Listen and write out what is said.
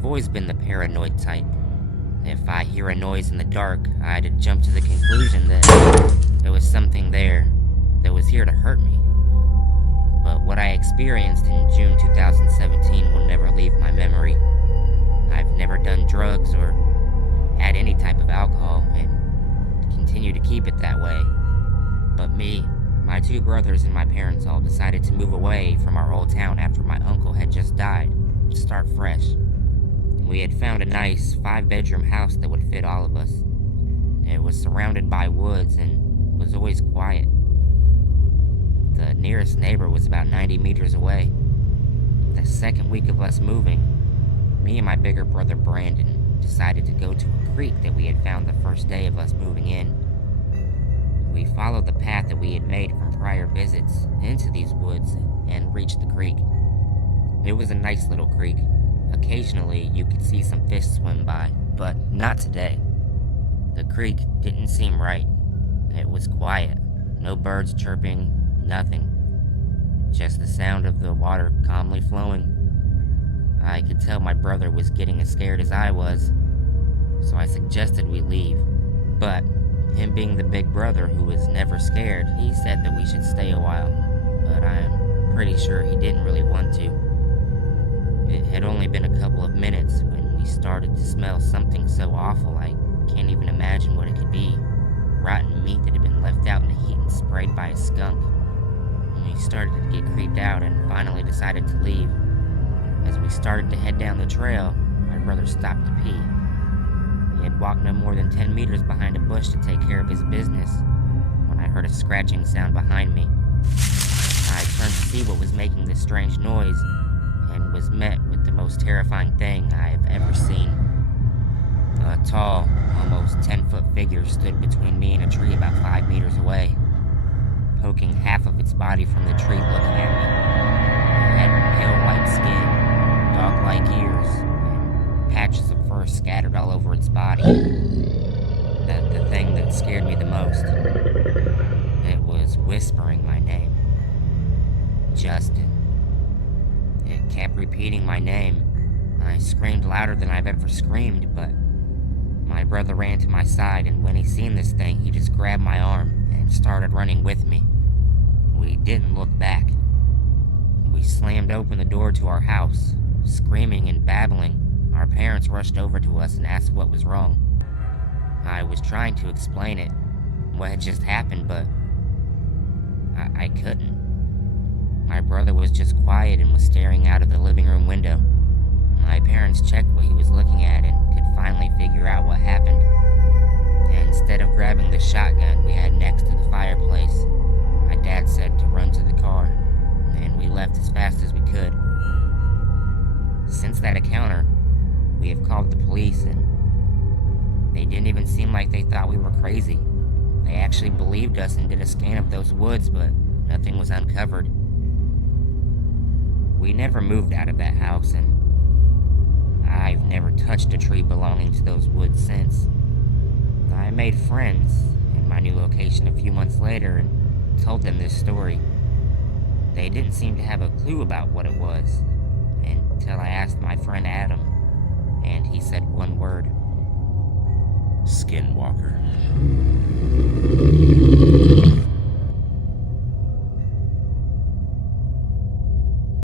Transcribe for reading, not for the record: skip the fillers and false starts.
I've always been the paranoid type. If I hear a noise in the dark, I'd jump to the conclusion that there was something there that was here to hurt me. But what I experienced in June 2017 will never leave my memory. I've never done drugs or had any type of alcohol, and continue to keep it that way. But me, my two brothers, and my parents all decided to move away from our old town after my uncle had just died, to start fresh. We had found a nice 5-bedroom house that would fit all of us. It was surrounded by woods and was always quiet. The nearest neighbor was about 90 meters away. The second week of us moving, me and my bigger brother Brandon decided to go to a creek that we had found the first day of us moving in. We followed the path that we had made from prior visits into these woods and reached the creek. It was a nice little creek. Occasionally you could see some fish swim by, but not today. The creek didn't seem right. It was quiet. No birds chirping, nothing. Just the sound of the water calmly flowing. I could tell my brother was getting as scared as I was, so I suggested we leave. But him being the big brother who was never scared, he said that we should stay a while, but I'm pretty sure he didn't really want to. It had only been a couple of minutes when we started to smell something so awful I can't even imagine what it could be. Rotten meat that had been left out in the heat and sprayed by a skunk. We started to get creeped out and finally decided to leave. As we started to head down the trail, my brother stopped to pee. He had walked no more than 10 meters behind a bush to take care of his business when I heard a scratching sound behind me. I turned to see what was making this strange noise and was met with the most terrifying thing I have ever seen. A tall, almost 10-foot figure stood between me and a tree about 5 meters away, poking half of its body from the tree looking at me. It had pale white skin, dog-like ears, and patches of fur scattered all over its body. The thing that scared me the most, it was whispering my name. Justin. It kept repeating my name. I screamed louder than I've ever screamed, but my brother ran to my side, and when he seen this thing, he just grabbed my arm and started running with me. We didn't look back. We slammed open the door to our house. Screaming and babbling, our parents rushed over to us and asked what was wrong. I was trying to explain it, what had just happened, but I couldn't. My brother was just quiet and was staring out of the living room window. My parents checked what he was looking at and could finally figure out what happened. And instead of grabbing the shotgun we had next to the fireplace, my dad said to run to the car, and we left as fast as we could. Since that encounter, we have called the police, and they didn't even seem like they thought we were crazy. They actually believed us and did a scan of those woods, but nothing was uncovered. We never moved out of that house, and I've never touched a tree belonging to those woods since. I made friends in my new location a few months later and told them this story. They didn't seem to have a clue about what it was until I asked my friend Adam, and he said one word: Skinwalker.